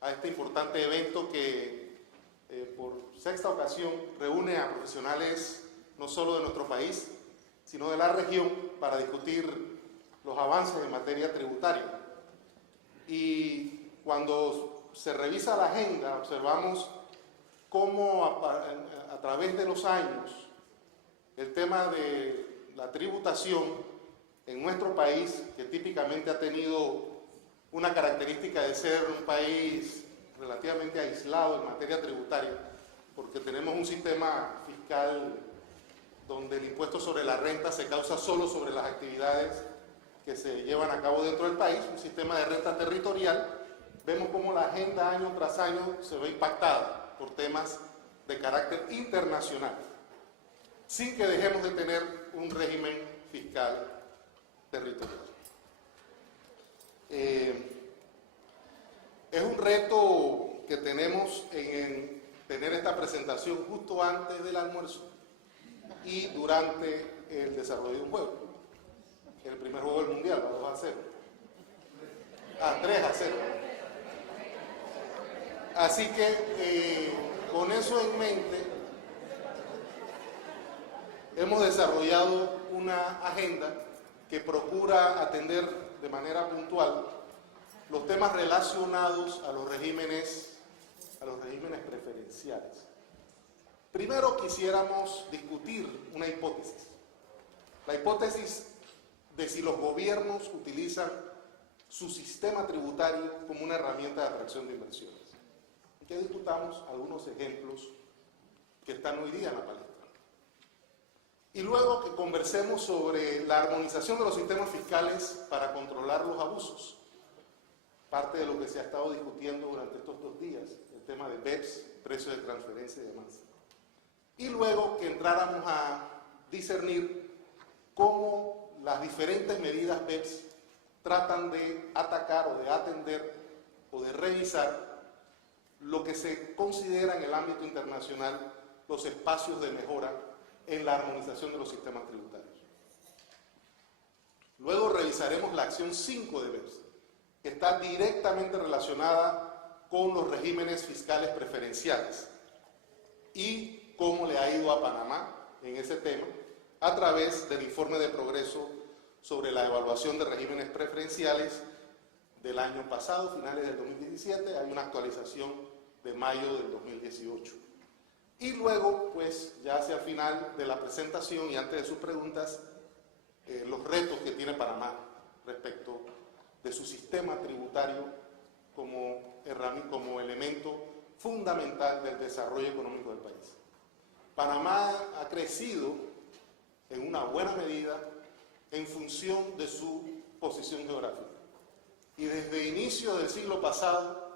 a este importante evento que por sexta ocasión reúne a profesionales no solo de nuestro país, sino de la región para discutir los avances en materia tributaria. Y cuando se revisa la agenda, observamos cómo a través de los años el tema de la tributación en nuestro país, que típicamente ha tenido una característica de ser un país relativamente aislado en materia tributaria, porque tenemos un sistema fiscal donde el impuesto sobre la renta se causa solo sobre las actividades que se llevan a cabo dentro del país, un sistema de renta territorial. Vemos cómo la agenda año tras año se ve impactada por temas de carácter internacional, sin que dejemos de tener un régimen fiscal territorial. Es un reto que tenemos en tener esta presentación justo antes del almuerzo y durante el desarrollo de un juego. El primer juego del Mundial, 2-0. 3-0. Así que con eso en mente, hemos desarrollado una agenda que procura atender de manera puntual los temas relacionados a los regímenes preferenciales. Primero quisiéramos discutir una hipótesis, la hipótesis de si los gobiernos utilizan su sistema tributario como una herramienta de atracción de inversiones. Que discutamos algunos ejemplos que están hoy día en la palestra. Y luego que conversemos sobre la armonización de los sistemas fiscales para controlar los abusos. Parte de lo que se ha estado discutiendo durante estos 2 días, el tema de BEPS, precio de transferencia y demás. Y luego que entráramos a discernir cómo las diferentes medidas BEPS tratan de atacar o de atender o de revisar lo que se considera en el ámbito internacional los espacios de mejora en la armonización de los sistemas tributarios. Luego revisaremos la acción 5 de BEPS, que está directamente relacionada con los regímenes fiscales preferenciales y cómo le ha ido a Panamá en ese tema a través del informe de progreso sobre la evaluación de regímenes preferenciales del año pasado, finales del 2017, hay una actualización de mayo del 2018. Y luego, pues, ya hacia el final de la presentación y antes de sus preguntas, los retos que tiene Panamá respecto de su sistema tributario como elemento fundamental del desarrollo económico del país. Panamá ha crecido en una buena medida en función de su posición geográfica. Y desde inicio del siglo pasado,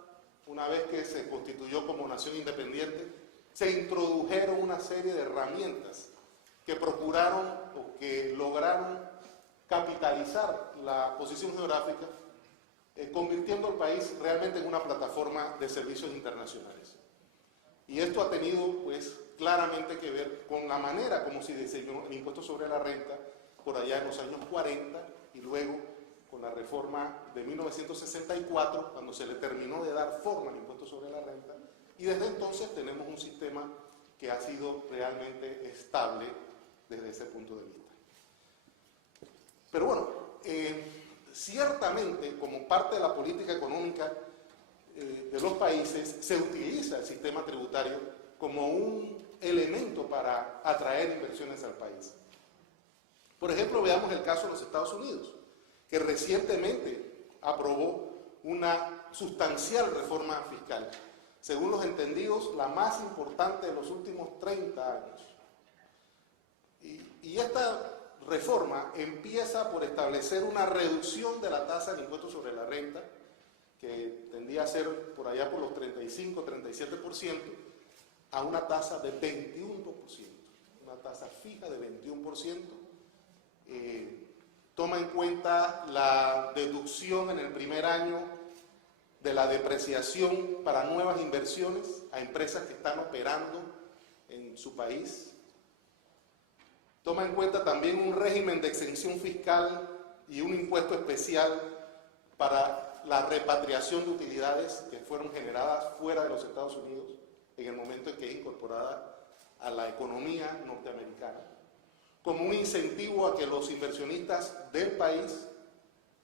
una vez que se constituyó como nación independiente, se introdujeron una serie de herramientas que procuraron o que lograron capitalizar la posición geográfica, convirtiendo al país realmente en una plataforma de servicios internacionales. Y esto ha tenido, pues, claramente que ver con la manera como se diseñó el impuesto sobre la renta por allá en los años 40 y luego con la reforma de 1964, cuando se le terminó de dar forma al impuesto sobre la renta, y desde entonces tenemos un sistema que ha sido realmente estable desde ese punto de vista. Pero bueno, ciertamente como parte de la política económica de los países se utiliza el sistema tributario como un elemento para atraer inversiones al país. Por ejemplo, veamos el caso de los Estados Unidos, que recientemente aprobó una sustancial reforma fiscal, según los entendidos, la más importante de los últimos 30 años. Y esta reforma empieza por establecer una reducción de la tasa del impuesto sobre la renta, que tendía a ser por allá por los 35-37%, a una tasa de 21%, una tasa fija de 21%. Toma en cuenta la deducción en el primer año de la depreciación para nuevas inversiones a empresas que están operando en su país. Toma en cuenta también un régimen de exención fiscal y un impuesto especial para la repatriación de utilidades que fueron generadas fuera de los Estados Unidos en el momento en que es incorporada a la economía norteamericana, como un incentivo a que los inversionistas del país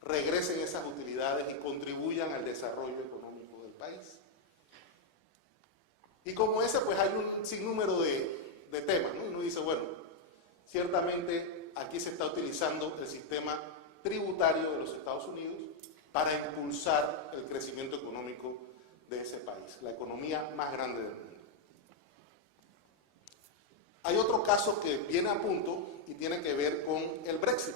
regresen esas utilidades y contribuyan al desarrollo económico del país. Y como ese, pues hay un sinnúmero de temas, ¿no? Y uno dice, bueno, ciertamente aquí se está utilizando el sistema tributario de los Estados Unidos para impulsar el crecimiento económico de ese país, la economía más grande del mundo. Hay otro caso que viene a punto y tiene que ver con el Brexit.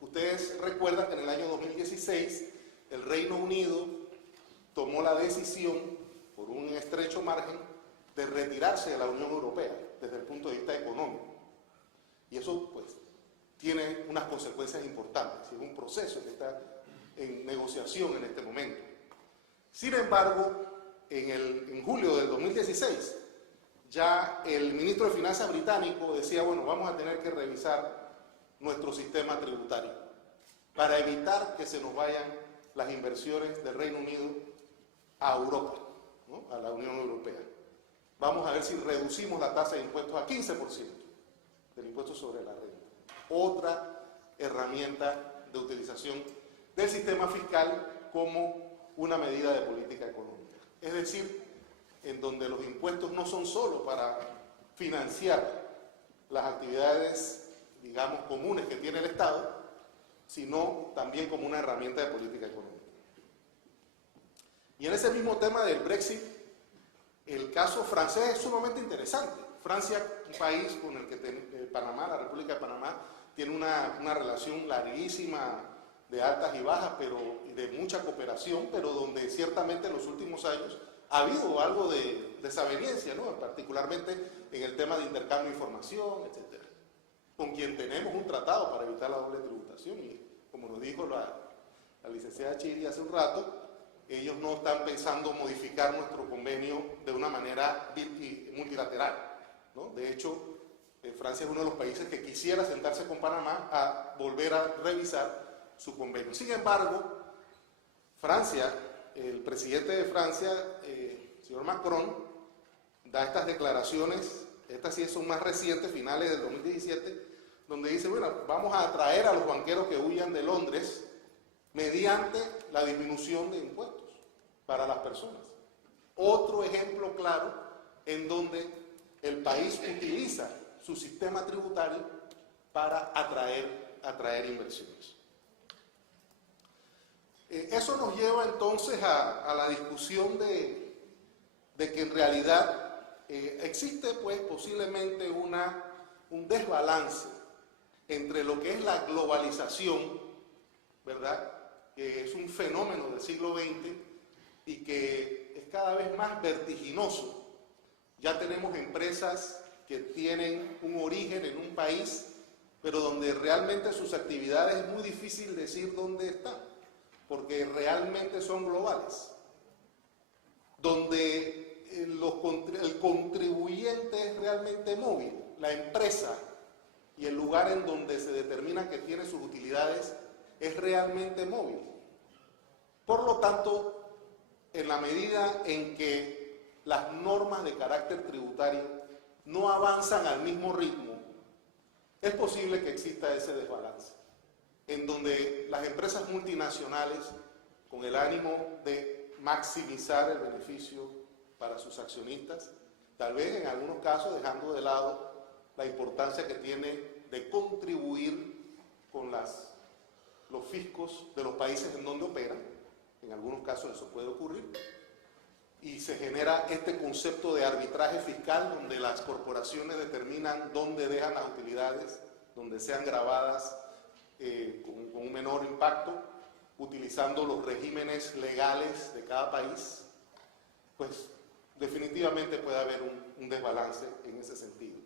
Ustedes recuerdan que en el año 2016 el Reino Unido tomó la decisión, por un estrecho margen, de retirarse de la Unión Europea desde el punto de vista económico. Y eso, pues, tiene unas consecuencias importantes. Es un proceso que está en negociación en este momento. Sin embargo, en julio del 2016, ya el ministro de Finanzas británico decía, bueno, vamos a tener que revisar nuestro sistema tributario para evitar que se nos vayan las inversiones del Reino Unido a Europa, ¿no? A la Unión Europea. Vamos a ver si reducimos la tasa de impuestos a 15% del impuesto sobre la renta. Otra herramienta de utilización del sistema fiscal como una medida de política económica. Es decir, en donde los impuestos no son solo para financiar las actividades, digamos, comunes que tiene el Estado, sino también como una herramienta de política económica. Y en ese mismo tema del Brexit, el caso francés es sumamente interesante. Francia, un país con el que Panamá, la República de Panamá, tiene una relación larguísima de altas y bajas, pero de mucha cooperación, pero donde ciertamente en los últimos años ha habido algo de desaveniencia, ¿no? Particularmente en el tema de intercambio de información, etc. Con quien tenemos un tratado para evitar la doble tributación y, como nos dijo la licenciada Chiri hace un rato, ellos no están pensando modificar nuestro convenio de una manera multilateral, ¿no? De hecho, Francia es uno de los países que quisiera sentarse con Panamá a volver a revisar su convenio. Sin embargo, Francia, el presidente de Francia, señor Macron, da estas declaraciones, estas sí son más recientes, finales del 2017, donde dice, bueno, vamos a atraer a los banqueros que huyan de Londres mediante la disminución de impuestos para las personas. Otro ejemplo claro en donde el país utiliza su sistema tributario para atraer inversiones. Eso nos lleva entonces a la discusión de que en realidad existe pues posiblemente un desbalance entre lo que es la globalización, ¿verdad?, que es un fenómeno del siglo XX y que es cada vez más vertiginoso. Ya tenemos empresas que tienen un origen en un país, pero donde realmente sus actividades es muy difícil decir dónde están, porque realmente son globales. Donde el contribuyente es realmente móvil, la empresa y el lugar en donde se determina que tiene sus utilidades es realmente móvil. Por lo tanto, en la medida en que las normas de carácter tributario no avanzan al mismo ritmo, es posible que exista ese desbalance, en donde las empresas multinacionales, con el ánimo de maximizar el beneficio para sus accionistas, tal vez en algunos casos dejando de lado la importancia que tiene de contribuir con los fiscos de los países en donde operan. En algunos casos eso puede ocurrir. Y se genera este concepto de arbitraje fiscal, donde las corporaciones determinan dónde dejan las utilidades, donde sean grabadas con un menor impacto, utilizando los regímenes legales de cada país. Pues definitivamente puede haber un desbalance en ese sentido,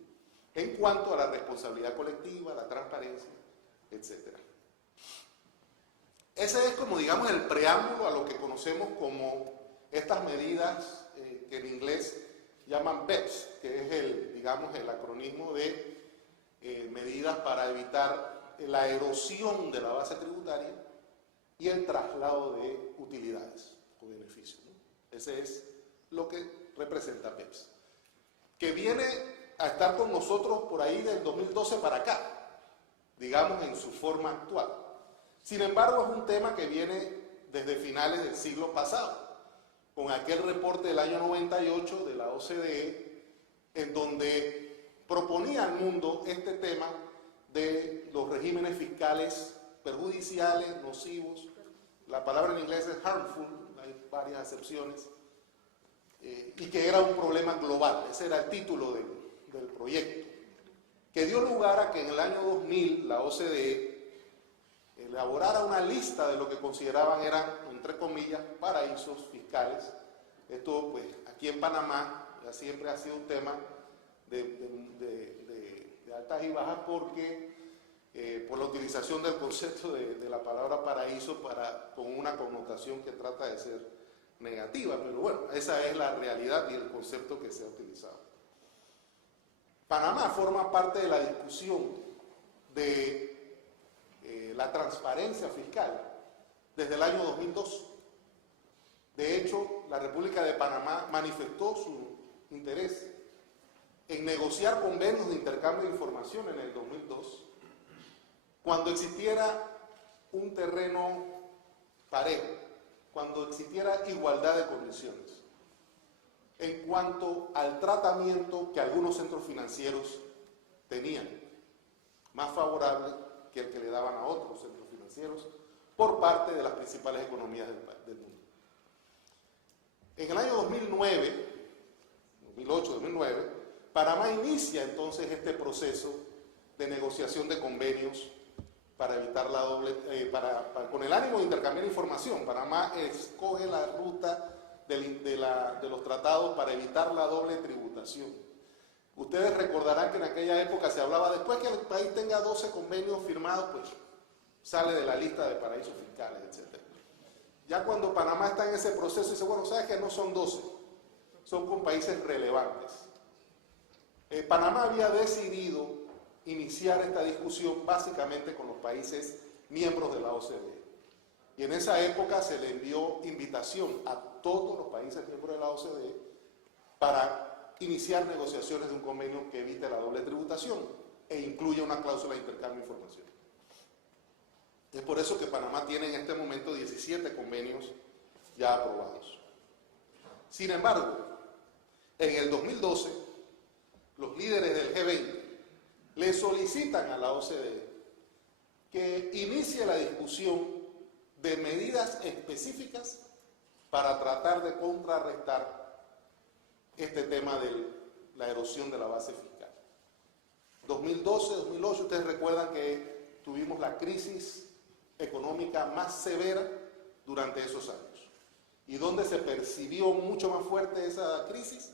en cuanto a la responsabilidad colectiva, la transparencia, etc. Ese es como, digamos, el preámbulo a lo que conocemos como estas medidas que en inglés llaman BEPS, que es el acronismo de medidas para evitar la erosión de la base tributaria y el traslado de utilidades o beneficios, ¿no? Ese es lo que representa BEPS, que viene a estar con nosotros por ahí del 2012 para acá, digamos en su forma actual. Sin embargo, es un tema que viene desde finales del siglo pasado, con aquel reporte del año 98 de la OCDE, en donde proponía al mundo este tema de los regímenes fiscales perjudiciales, nocivos. La palabra en inglés es harmful, hay varias acepciones, y que era un problema global. Ese era el título del proyecto, que dio lugar a que en el año 2000 la OCDE elaborara una lista de lo que consideraban eran, entre comillas, paraísos fiscales. Esto, pues, aquí en Panamá ya siempre ha sido un tema de altas y bajas porque por la utilización del concepto de la palabra paraíso con una connotación que trata de ser negativa, pero bueno, esa es la realidad y el concepto que se ha utilizado. Panamá forma parte de la discusión de la transparencia fiscal desde el año 2002. De hecho, la República de Panamá manifestó su interés en negociar convenios de intercambio de información en el 2002, cuando existiera un terreno parejo, cuando existiera igualdad de condiciones, en cuanto al tratamiento que algunos centros financieros tenían, más favorable que el que le daban a otros centros financieros por parte de las principales economías del mundo. En el año 2008-2009, Panamá inicia entonces este proceso de negociación de convenios para evitar la doble, con el ánimo de intercambiar información. Panamá escoge la ruta de los tratados para evitar la doble tributación. Ustedes recordarán que en aquella época se hablaba, después que el país tenga 12 convenios firmados, pues sale de la lista de paraísos fiscales, etc. Ya cuando Panamá está en ese proceso, dice, bueno, ¿sabes que no son 12? Son con países relevantes. Panamá había decidido iniciar esta discusión básicamente con los países miembros de la OCDE. Y en esa época se le envió invitación a todos los países miembros de la OCDE para iniciar negociaciones de un convenio que evite la doble tributación e incluya una cláusula de intercambio de información. Es por eso que Panamá tiene en este momento 17 convenios ya aprobados. Sin embargo, en el 2012, los líderes del G20 le solicitan a la OCDE que inicie la discusión de medidas específicas para tratar de contrarrestar este tema de la erosión de la base fiscal. 2012-2008, ustedes recuerdan que tuvimos la crisis económica más severa durante esos años. ¿Y dónde se percibió mucho más fuerte esa crisis?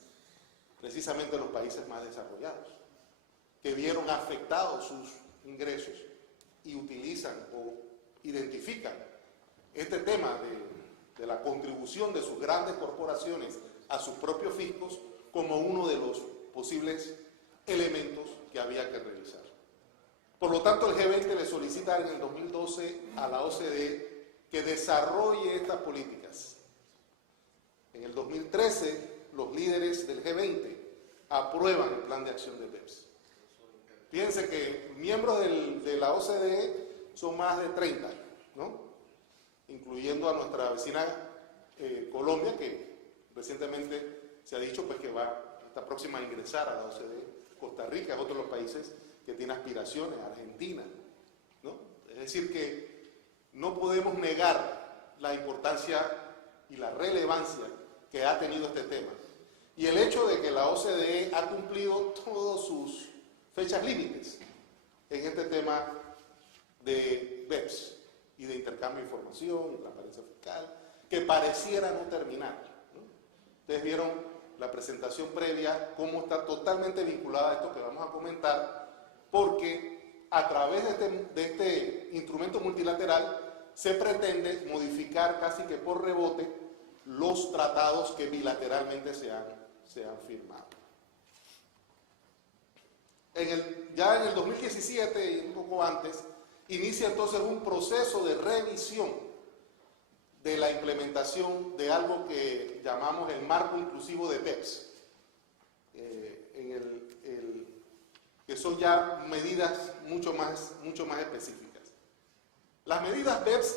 Precisamente en los países más desarrollados, que vieron afectados sus ingresos y utilizan o identifican este tema de la contribución de sus grandes corporaciones a sus propios fiscos como uno de los posibles elementos que había que revisar. Por lo tanto, el G20 le solicita en el 2012 a la OCDE que desarrolle estas políticas. En el 2013, los líderes del G20 aprueban el plan de acción de BEPS. Fíjense que miembros de la OCDE son más de 30, ¿no? Incluyendo a nuestra vecina Colombia, que recientemente se ha dicho pues, que está próxima a ingresar a la OCDE. Costa Rica es otro de los países que tiene aspiraciones, Argentina, ¿no? Es decir, que no podemos negar la importancia y la relevancia que ha tenido este tema. Y el hecho de que la OCDE ha cumplido todas sus fechas límites en este tema de BEPS y de intercambio de información y transparencia fiscal, que pareciera no terminar, ¿no? Ustedes vieron la presentación previa, cómo está totalmente vinculada a esto que vamos a comentar, porque a través de este instrumento multilateral se pretende modificar casi que por rebote los tratados que bilateralmente se han firmado. Ya en el 2017 y un poco antes, inicia entonces un proceso de revisión de la implementación de algo que llamamos el marco inclusivo de BEPS, que son ya medidas mucho más específicas. Las medidas BEPS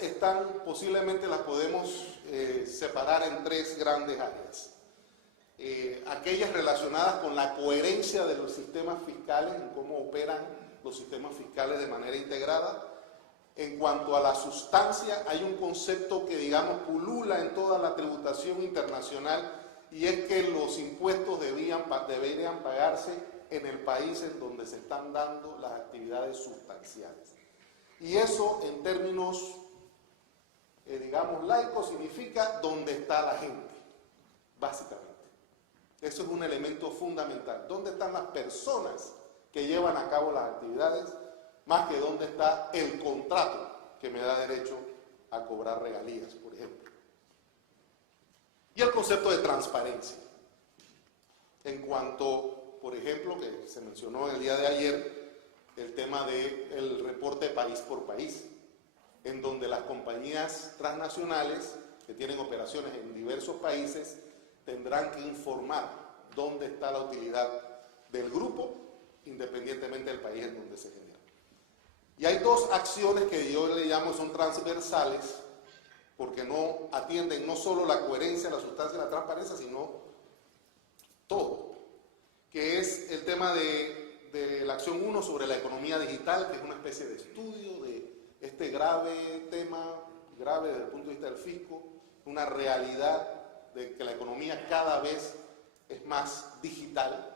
posiblemente las podemos separar en tres grandes áreas. Aquellas relacionadas con la coherencia de los sistemas fiscales, en cómo operan los sistemas fiscales de manera integrada. En cuanto a la sustancia, hay un concepto que, digamos, pulula en toda la tributación internacional, y es que los impuestos deberían pagarse en el país en donde se están dando las actividades sustanciales. Y eso, en términos, digamos, laicos, significa dónde está la gente, básicamente. Eso es un elemento fundamental. ¿Dónde están las personas que llevan a cabo las actividades? Más que dónde está el contrato que me da derecho a cobrar regalías, por ejemplo. Y el concepto de transparencia. En cuanto, por ejemplo, que se mencionó el día de ayer, el tema del reporte país por país, en donde las compañías transnacionales que tienen operaciones en diversos países tendrán que informar dónde está la utilidad del grupo, independientemente del país en donde se genera. Y hay dos acciones que yo le llamo son transversales, porque no atienden no solo la coherencia, la sustancia y la transparencia, sino todo, que es el tema de la acción 1 sobre la economía digital, que es una especie de estudio de este grave tema, grave desde el punto de vista del fisco, una realidad de que la economía cada vez es más digital,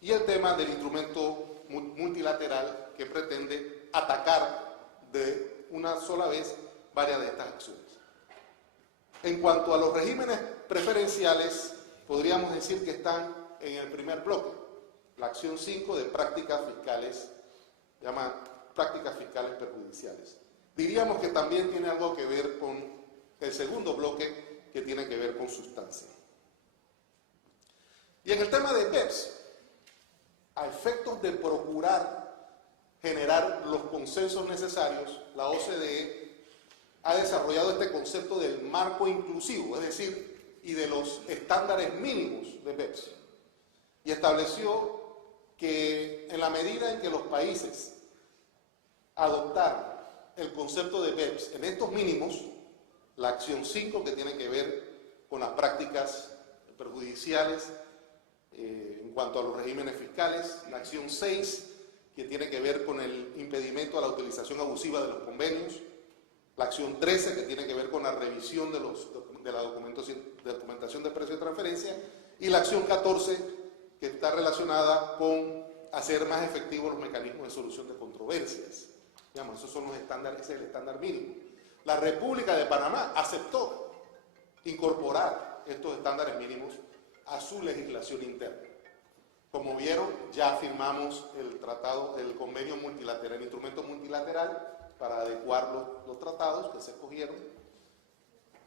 y el tema del instrumento multilateral que pretende atacar de una sola vez varias de estas acciones. En cuanto a los regímenes preferenciales, podríamos decir que están en el primer bloque, la acción 5 de prácticas fiscales, se llama prácticas fiscales perjudiciales. Diríamos que también tiene algo que ver con el segundo bloque, que tiene que ver con sustancia. Y en el tema de BEPS, a efectos de procurar generar los consensos necesarios, la OCDE ha desarrollado este concepto del marco inclusivo, es decir, y de los estándares mínimos de BEPS, y estableció que en la medida en que los países adoptaran el concepto de BEPS en estos mínimos, la acción 5, que tiene que ver con las prácticas perjudiciales en cuanto a los regímenes fiscales, la acción 6, que tiene que ver con el impedimento a la utilización abusiva de los convenios, la acción 13, que tiene que ver con la revisión de la documentación de precio de transferencia, y la acción 14, que está relacionada con hacer más efectivos los mecanismos de solución de controversias. Digamos, esos son los estándares, ese es el estándar mínimo. La República de Panamá aceptó incorporar estos estándares mínimos a su legislación interna. Como vieron, ya firmamos el convenio multilateral, el instrumento multilateral para adecuar los tratados que se escogieron.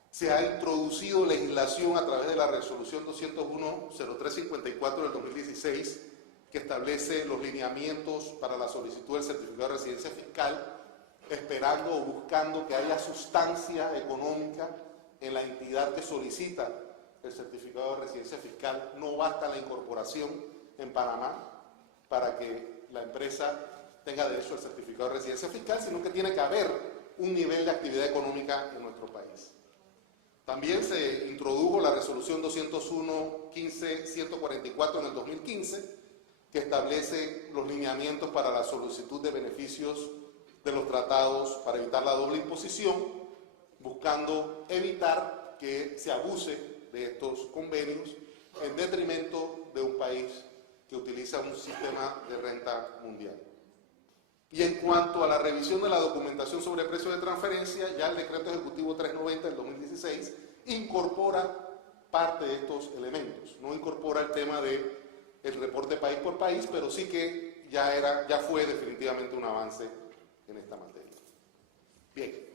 Se ha introducido legislación a través de la resolución 201-0354 del 2016, que establece los lineamientos para la solicitud del certificado de residencia fiscal, esperando o buscando que haya sustancia económica en la entidad que solicita el certificado de residencia fiscal. No basta la incorporación en Panamá para que la empresa tenga derecho al certificado de residencia fiscal, sino que tiene que haber un nivel de actividad económica en nuestro país. También se introdujo la resolución 201-15-144 en el 2015, que establece los lineamientos para la solicitud de beneficios de los tratados para evitar la doble imposición, buscando evitar que se abuse de estos convenios en detrimento de un país que utiliza un sistema de renta mundial. Y en cuanto a la revisión de la documentación sobre precios de transferencia, ya el Decreto Ejecutivo 390 del 2016 incorpora parte de estos elementos. No incorpora el tema del reporte país por país, pero sí que ya fue definitivamente un avance en esta materia. Bien.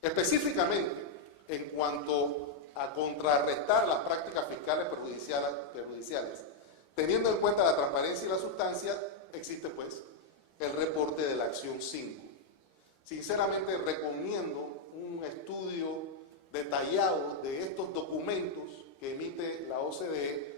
Específicamente, en cuanto a contrarrestar las prácticas fiscales perjudiciales, teniendo en cuenta la transparencia y la sustancia, existe pues el reporte de la acción 5. Sinceramente recomiendo un estudio detallado de estos documentos que emite la OCDE,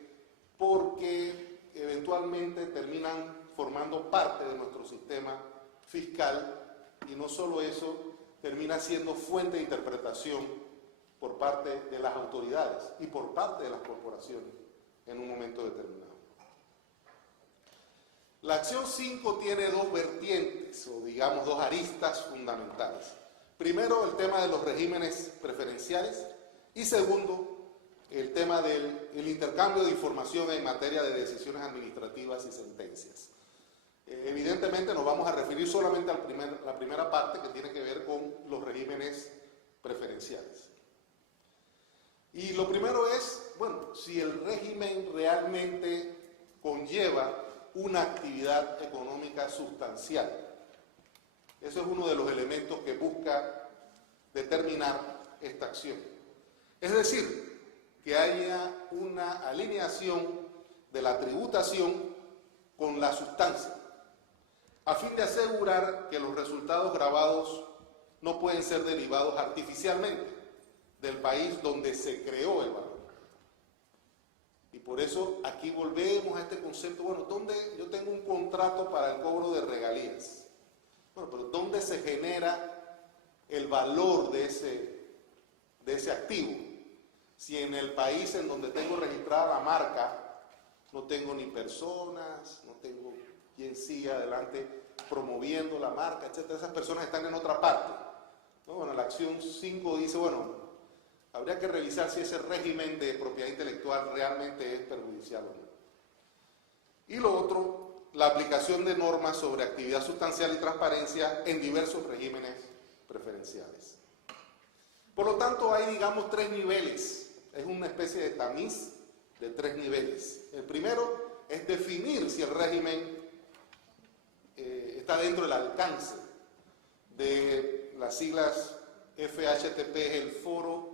porque eventualmente terminan formando parte de nuestro sistema fiscal, y no solo eso, termina siendo fuente de interpretación por parte de las autoridades y por parte de las corporaciones en un momento determinado. La acción 5 tiene dos vertientes, o digamos dos aristas fundamentales. Primero, el tema de los regímenes preferenciales, y segundo, el tema del intercambio de información en materia de decisiones administrativas y sentencias. Evidentemente nos vamos a referir solamente a la primera parte, que tiene que ver con los regímenes preferenciales. Y lo primero es, bueno, si el régimen realmente conlleva una actividad económica sustancial. Eso es uno de los elementos que busca determinar esta acción. Es decir, que haya una alineación de la tributación con la sustancia, a fin de asegurar que los resultados grabados no pueden ser derivados artificialmente del país donde se creó el valor. Y por eso aquí volvemos a este concepto, bueno, ¿dónde yo tengo un contrato para el cobro de regalías? Bueno, pero ¿dónde se genera el valor de ese activo? Si en el país en donde tengo registrada la marca, no tengo ni personas, no tengo quien siga adelante promoviendo la marca, etcétera, esas personas están en otra parte, ¿no? Bueno, la acción 5 dice, bueno, habría que revisar si ese régimen de propiedad intelectual realmente es perjudicial o no. Y lo otro, la aplicación de normas sobre actividad sustancial y transparencia en diversos regímenes preferenciales. Por lo tanto, hay, digamos, tres niveles. Es una especie de tamiz de tres niveles. El primero es definir si el régimen está dentro del alcance de las siglas FHTP, el foro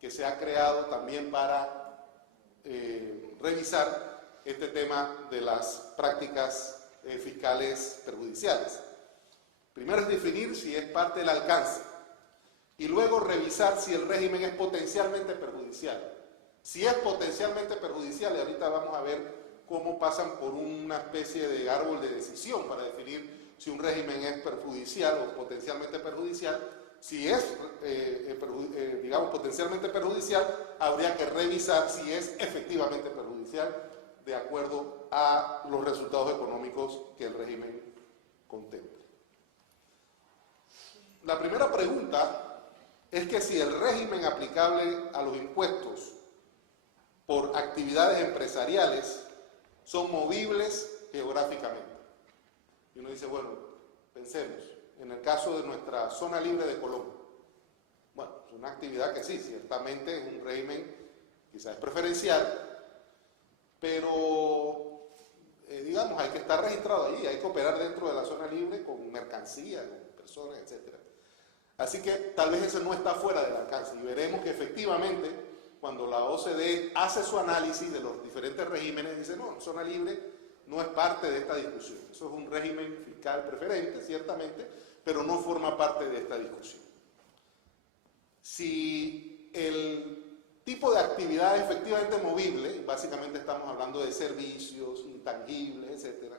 que se ha creado también para revisar este tema de las prácticas fiscales perjudiciales. Primero es definir si es parte del alcance y luego revisar si el régimen es potencialmente perjudicial. Si es potencialmente perjudicial, y ahorita vamos a ver cómo pasan por una especie de árbol de decisión para definir si un régimen es perjudicial o potencialmente perjudicial. Si es, digamos, potencialmente perjudicial, habría que revisar si es efectivamente perjudicial de acuerdo a los resultados económicos que el régimen contempla. La primera pregunta es que si el régimen aplicable a los impuestos por actividades empresariales son movibles geográficamente. Y uno dice, bueno, pensemos, en el caso de nuestra zona libre de Colombia. Bueno, es una actividad que sí, ciertamente es un régimen quizás preferencial, pero digamos, hay que estar registrado allí, hay que operar dentro de la zona libre con mercancías, con personas, etc. Así que tal vez eso no está fuera del alcance, y veremos que efectivamente cuando la OCDE hace su análisis de los diferentes regímenes, dice, no, zona libre no es parte de esta discusión. Eso es un régimen fiscal preferente, ciertamente, pero no forma parte de esta discusión. Si el tipo de actividad es efectivamente movible, básicamente estamos hablando de servicios, intangibles, etc.,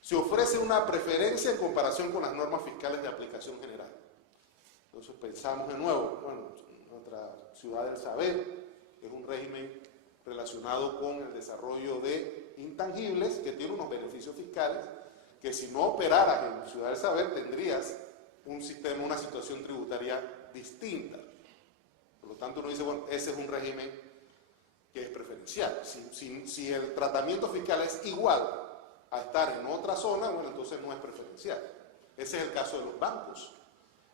se ofrece una preferencia en comparación con las normas fiscales de aplicación general. Entonces pensamos de nuevo, bueno, nuestra ciudad del saber es un régimen relacionado con el desarrollo de intangibles que tiene unos beneficios fiscales que si no operaras en Ciudad del Saber tendrías un sistema, una situación tributaria distinta. Por lo tanto uno dice, bueno, ese es un régimen que es preferencial. Si el tratamiento fiscal es igual a estar en otra zona, bueno, entonces no es preferencial. Ese es el caso de los bancos.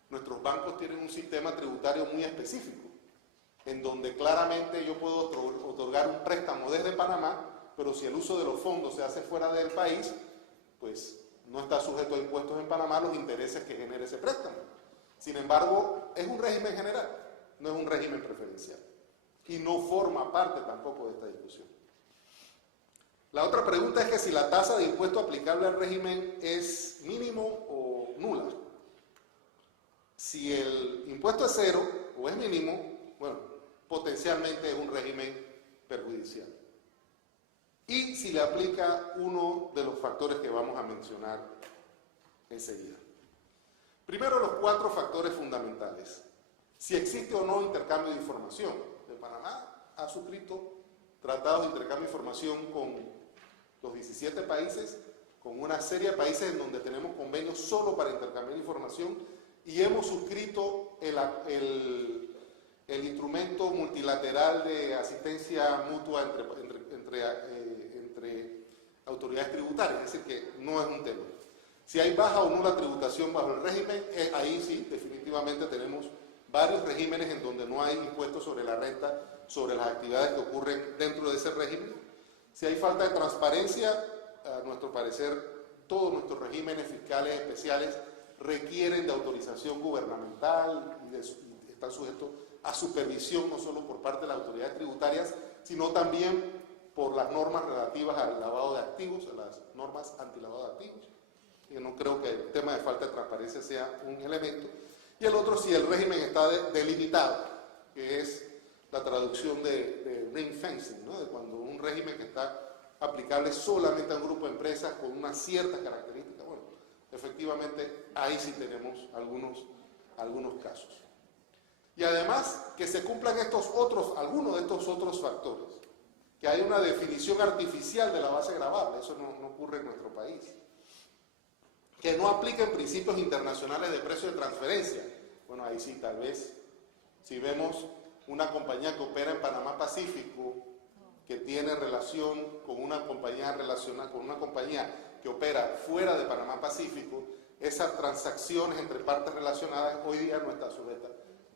Nuestros bancos tienen un sistema tributario muy específico, en donde claramente yo puedo otorgar un préstamo desde Panamá, pero si el uso de los fondos se hace fuera del país, pues no está sujeto a impuestos en Panamá los intereses que genere ese préstamo. Sin embargo, es un régimen general, no es un régimen preferencial. Y no forma parte tampoco de esta discusión. La otra pregunta es que si la tasa de impuesto aplicable al régimen es mínimo o nula. Si el impuesto es cero o es mínimo, bueno, potencialmente es un régimen perjudicial. Y si le aplica uno de los factores que vamos a mencionar enseguida. Primero, los 4 factores fundamentales. Si existe o no intercambio de información. De Panamá ha suscrito tratados de intercambio de información con los 17 países, con una serie de países en donde tenemos convenios solo para intercambiar información, y hemos suscrito el instrumento multilateral de asistencia mutua entre autoridades tributarias, es decir, que no es un tema. Si hay baja o nula tributación bajo el régimen, ahí sí, definitivamente tenemos varios regímenes en donde no hay impuestos sobre la renta, sobre las actividades que ocurren dentro de ese régimen. Si hay falta de transparencia, a nuestro parecer, todos nuestros regímenes fiscales especiales requieren de autorización gubernamental y están sujetos a supervisión no solo por parte de las autoridades tributarias, sino también por las normas relativas al lavado de activos, a las normas antilavado de activos. Yo no creo que el tema de falta de transparencia sea un elemento. Y el otro, si el régimen está delimitado, que es la traducción de ring fencing, ¿no? De cuando un régimen que está aplicable solamente a un grupo de empresas con unas ciertas características. Bueno, efectivamente ahí sí tenemos algunos casos. Y además que se cumplan algunos de estos otros factores, que hay una definición artificial de la base gravable, eso no ocurre en nuestro país, que no apliquen principios internacionales de precio de transferencia. Bueno, ahí sí, tal vez, si vemos una compañía que opera en Panamá Pacífico, que tiene relación con una compañía que opera fuera de Panamá Pacífico, esas transacciones entre partes relacionadas hoy día no están sujetas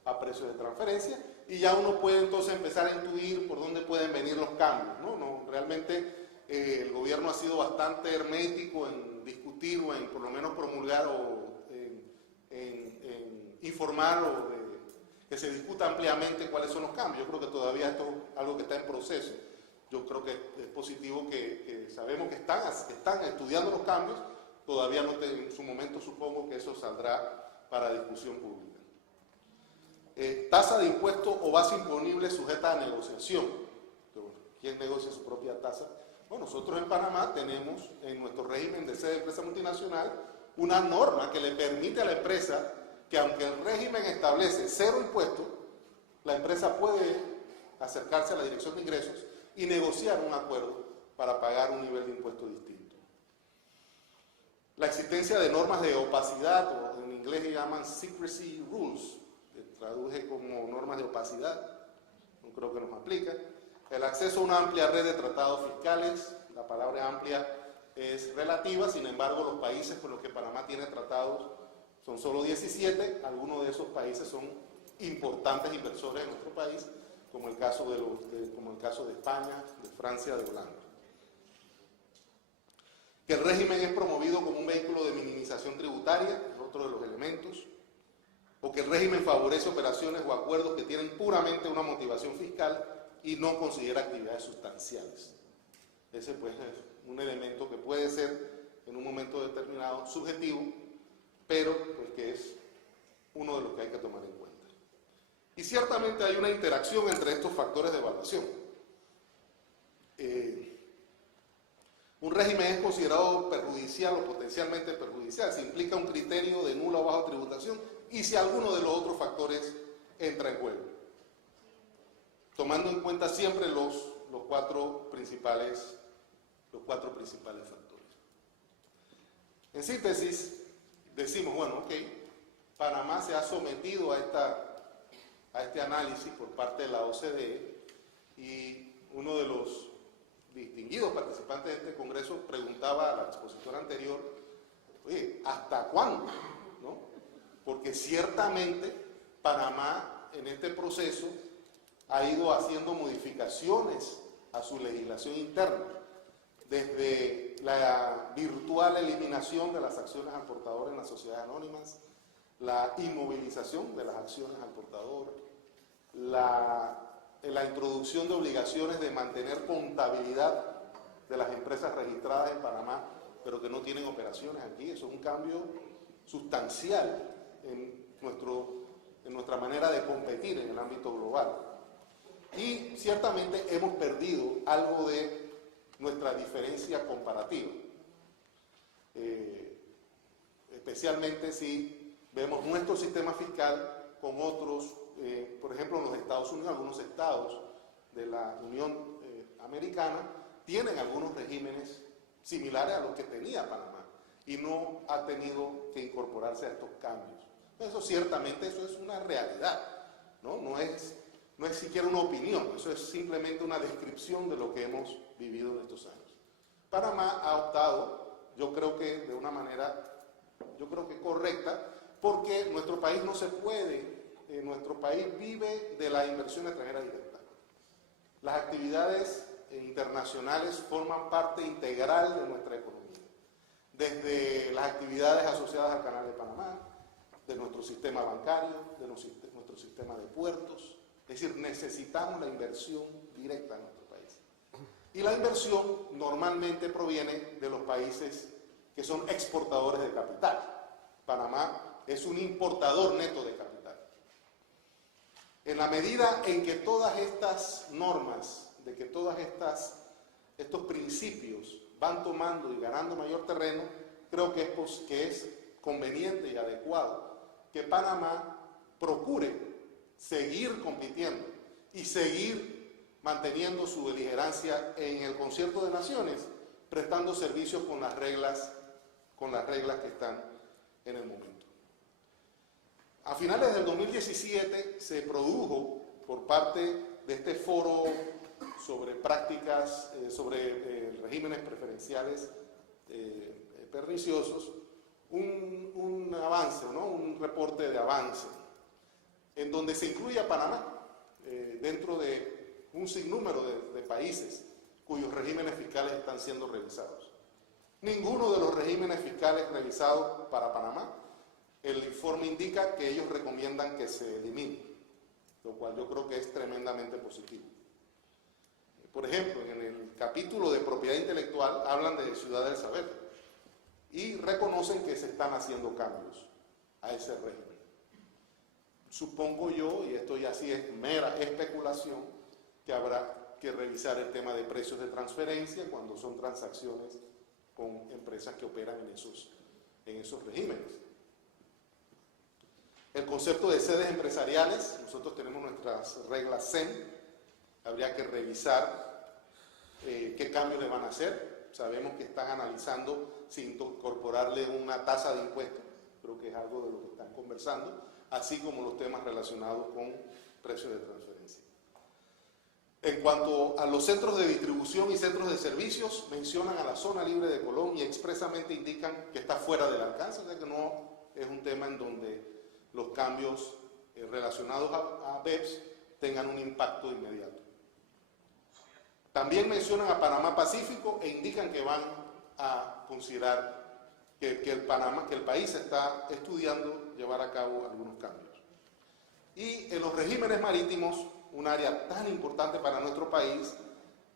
a precios de transferencia, y ya uno puede entonces empezar a intuir por dónde pueden venir los cambios, ¿no? Realmente el gobierno ha sido bastante hermético en discutir o en por lo menos promulgar o en informar o que se discuta ampliamente cuáles son los cambios. Yo creo que todavía esto es algo que está en proceso. Yo creo que es positivo que sabemos que están estudiando los cambios, todavía no en su momento supongo que eso saldrá para discusión pública. Tasa de impuesto o base imponible sujeta a negociación. ¿Quién negocia su propia tasa? Bueno, nosotros en Panamá tenemos en nuestro régimen de sede de empresa multinacional una norma que le permite a la empresa que, aunque el régimen establece 0 impuestos, la empresa puede acercarse a la Dirección de Ingresos y negociar un acuerdo para pagar un nivel de impuesto distinto. La existencia de normas de opacidad, o en inglés le llaman secrecy rules, que traduje como normas de opacidad, no creo que nos aplica. El acceso a una amplia red de tratados fiscales, la palabra amplia es relativa, sin embargo los países con los que Panamá tiene tratados son solo 17, algunos de esos países son importantes inversores en nuestro país, como el caso de España, de Francia, de Holanda. Que el régimen es promovido como un vehículo de minimización tributaria, es otro de los elementos, o que el régimen favorece operaciones o acuerdos que tienen puramente una motivación fiscal y no considera actividades sustanciales. Ese pues es un elemento que puede ser en un momento determinado subjetivo, pero pues que es uno de los que hay que tomar en cuenta. Y ciertamente hay una interacción entre estos factores de evaluación. Un régimen es considerado perjudicial o potencialmente perjudicial si implica un criterio de nula o baja tributación y si alguno de los otros factores entra en juego, tomando en cuenta siempre los cuatro principales factores. En síntesis, decimos, bueno, ok, Panamá se ha sometido a este análisis por parte de la OCDE y uno de los distinguidos participantes de este congreso preguntaba a la expositora anterior, oye, ¿hasta cuándo? ¿No? Porque ciertamente Panamá en este proceso ha ido haciendo modificaciones a su legislación interna, desde la virtual eliminación de las acciones al portador en las sociedades anónimas, la inmovilización de las acciones al portador, la introducción de obligaciones de mantener contabilidad de las empresas registradas en Panamá, pero que no tienen operaciones aquí. Eso es un cambio sustancial en en nuestra manera de competir en el ámbito global. Y ciertamente hemos perdido algo de nuestra diferencia comparativa, especialmente si vemos nuestro sistema fiscal con otros, por ejemplo en los Estados Unidos, algunos estados de la Unión Americana tienen algunos regímenes similares a los que tenía Panamá y no ha tenido que incorporarse a estos cambios. Eso ciertamente, eso es una realidad, ¿no? No es siquiera una opinión, eso es simplemente una descripción de lo que hemos vivido en estos años. Panamá ha optado, yo creo que de una manera, correcta, porque nuestro país no se puede, nuestro país vive de la inversión extranjera directa. Las actividades internacionales forman parte integral de nuestra economía, desde las actividades asociadas al Canal de Panamá, de nuestro sistema bancario, de nuestro sistema de puertos. Es decir, necesitamos la inversión directa en nuestro país. Y la inversión normalmente proviene de los países que son exportadores de capital. Panamá es un importador neto de capital. En la medida en que todas estas normas, de que estos principios van tomando y ganando mayor terreno, creo que es conveniente y adecuado que Panamá procure seguir compitiendo y seguir manteniendo su beligerancia en el concierto de naciones, prestando servicios con las reglas que están en el momento. A finales del 2017 se produjo por parte de este foro sobre prácticas, sobre regímenes preferenciales perniciosos, un avance, ¿no? Un reporte de avance, en donde se incluye a Panamá dentro de un sinnúmero de países cuyos regímenes fiscales están siendo revisados. Ninguno de los regímenes fiscales revisados para Panamá, el informe indica que ellos recomiendan que se elimine, lo cual yo creo que es tremendamente positivo. Por ejemplo, en el capítulo de propiedad intelectual hablan de ciudad del saber y reconocen que se están haciendo cambios a ese régimen. Supongo yo, y esto ya sí es mera especulación, que habrá que revisar el tema de precios de transferencia cuando son transacciones con empresas que operan en esos regímenes. El concepto de sedes empresariales, nosotros tenemos nuestras reglas CEN, habría que revisar qué cambios le van a hacer. Sabemos que están analizando si incorporarle una tasa de impuestos, creo que es algo de lo que están conversando, así como los temas relacionados con precios de transferencia. En cuanto a los centros de distribución y centros de servicios, mencionan a la zona libre de Colón y expresamente indican que está fuera del alcance, o sea que no es un tema en donde los cambios relacionados a BEPS tengan un impacto inmediato. También mencionan a Panamá Pacífico e indican que van a considerar que el país está estudiando llevar a cabo algunos cambios. Y en los regímenes marítimos, un área tan importante para nuestro país,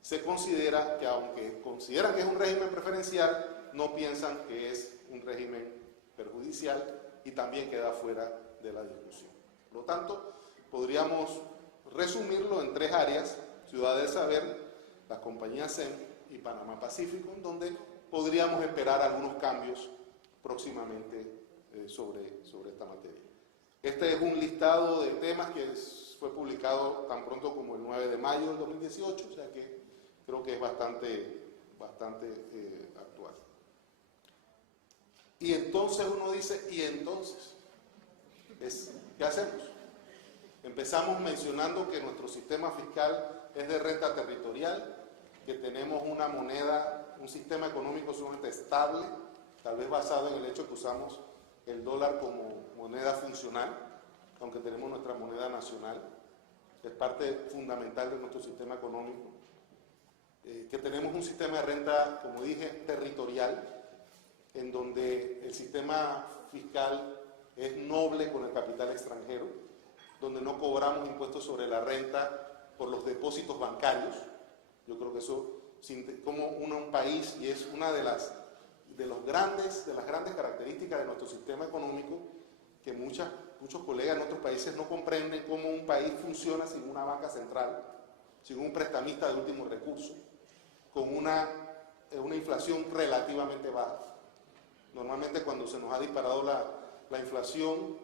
se considera que, aunque consideran que es un régimen preferencial, no piensan que es un régimen perjudicial y también queda fuera de la discusión. Por lo tanto, podríamos resumirlo en tres áreas: Ciudad del Saber, las compañías CEN y Panamá Pacífico, en donde podríamos esperar algunos cambios próximamente sobre esta materia. Este es un listado de temas que fue publicado tan pronto como el 9 de mayo del 2018, o sea que creo que es bastante actual. Y entonces uno dice, ¿y entonces? ¿Qué hacemos? Empezamos mencionando que nuestro sistema fiscal es de renta territorial, que tenemos una moneda, un sistema económico sumamente estable, tal vez basado en el hecho que usamos el dólar como moneda funcional, aunque tenemos nuestra moneda nacional, es parte fundamental de nuestro sistema económico, que tenemos un sistema de renta, como dije, territorial, en donde el sistema fiscal es noble con el capital extranjero, donde no cobramos impuestos sobre la renta por los depósitos bancarios. Yo creo que eso, como un país, y es una de las grandes características de nuestro sistema económico, que muchos colegas en otros países no comprenden cómo un país funciona sin una banca central, sin un prestamista de último recurso, con una inflación relativamente baja. Normalmente cuando se nos ha disparado la inflación,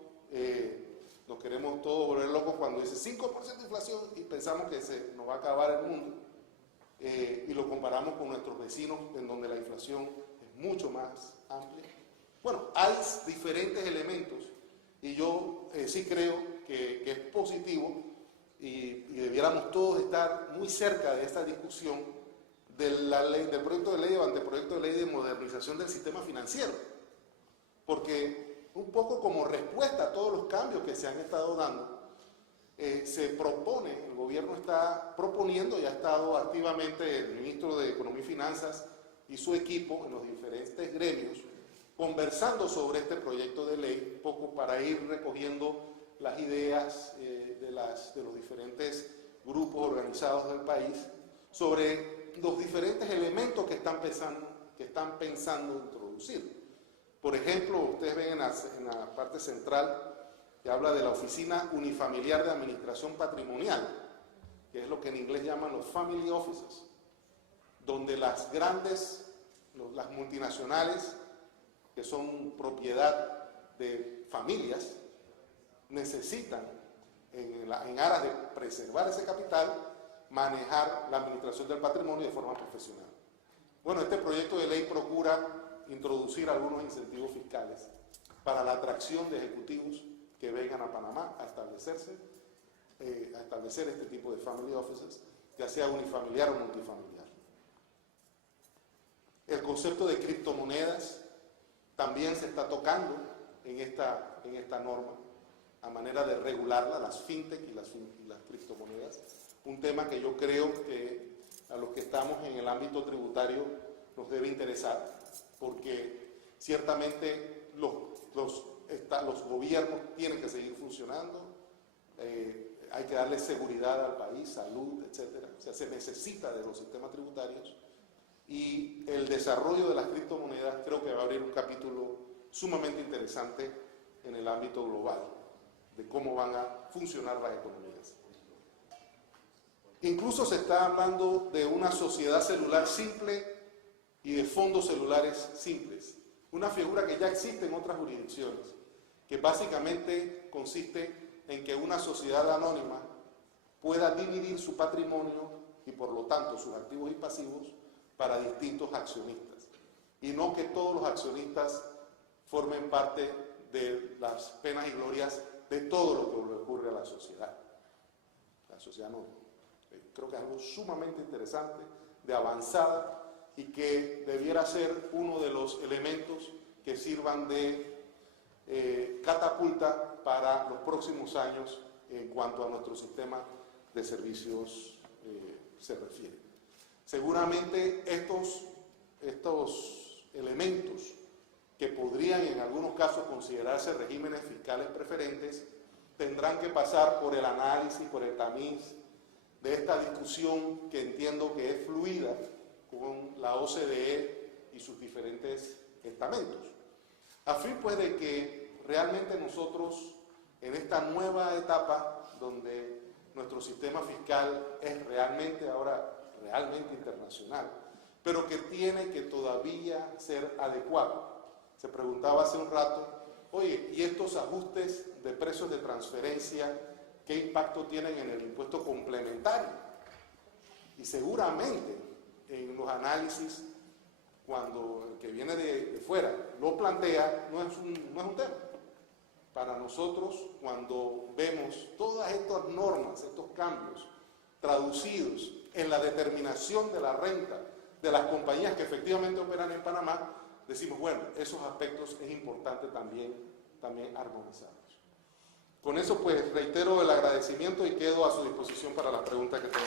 nos queremos todos volver locos cuando dice 5% de inflación y pensamos que se nos va a acabar el mundo. Y lo comparamos con nuestros vecinos, en donde la inflación es mucho más amplia. Bueno, hay diferentes elementos y yo sí creo que es positivo y debiéramos todos estar muy cerca de esta discusión del proyecto de ley o anteproyecto de ley de modernización del sistema financiero. Porque un poco como respuesta a todos los cambios que se han estado dando, se propone, el gobierno está proponiendo y ha estado activamente el ministro de Economía y Finanzas y su equipo en los diferentes gremios conversando sobre este proyecto de ley, un poco para ir recogiendo las ideas de los diferentes grupos organizados del país sobre los diferentes elementos que están pensando introducir. Por ejemplo, ustedes ven en la parte central que habla de la Oficina Unifamiliar de Administración Patrimonial, que es lo que en inglés llaman los family offices, donde las multinacionales, que son propiedad de familias, necesitan, en aras de preservar ese capital, manejar la administración del patrimonio de forma profesional. Bueno, este proyecto de ley procura introducir algunos incentivos fiscales para la atracción de ejecutivos que vengan a Panamá a establecer este tipo de family offices, ya sea unifamiliar o multifamiliar. El concepto de criptomonedas también se está tocando en esta norma, a manera de regularla, las fintech y las criptomonedas, un tema que yo creo que a los que estamos en el ámbito tributario nos debe interesar, porque ciertamente los gobiernos tienen que seguir funcionando, hay que darle seguridad al país, salud, etc. O sea, se necesita de los sistemas tributarios y el desarrollo de las criptomonedas creo que va a abrir un capítulo sumamente interesante en el ámbito global de cómo van a funcionar las economías. Incluso se está hablando de una sociedad celular simple y de fondos celulares simples, una figura que ya existe en otras jurisdicciones, que básicamente consiste en que una sociedad anónima pueda dividir su patrimonio y por lo tanto sus activos y pasivos para distintos accionistas, y no que todos los accionistas formen parte de las penas y glorias de todo lo que le ocurre a la sociedad. La sociedad no. Creo que es algo sumamente interesante, de avanzada, y que debiera ser uno de los elementos que sirvan de catapulta para los próximos años en cuanto a nuestro sistema de servicios se refiere. Seguramente estos elementos que podrían en algunos casos considerarse regímenes fiscales preferentes tendrán que pasar por el análisis, por el tamiz de esta discusión que entiendo que es fluida con la OCDE y sus diferentes estamentos. A fin pues de que realmente nosotros en esta nueva etapa donde nuestro sistema fiscal es realmente internacional, pero que tiene que todavía ser adecuado. Se preguntaba hace un rato, oye, ¿y estos ajustes de precios de transferencia qué impacto tienen en el impuesto complementario? Y seguramente en los análisis, cuando el que viene de fuera lo plantea, no es un tema. Para nosotros, cuando vemos todas estas normas, estos cambios traducidos en la determinación de la renta de las compañías que efectivamente operan en Panamá, decimos, bueno, esos aspectos es importante también armonizarlos. Con eso, pues, reitero el agradecimiento y quedo a su disposición para las preguntas que tengan.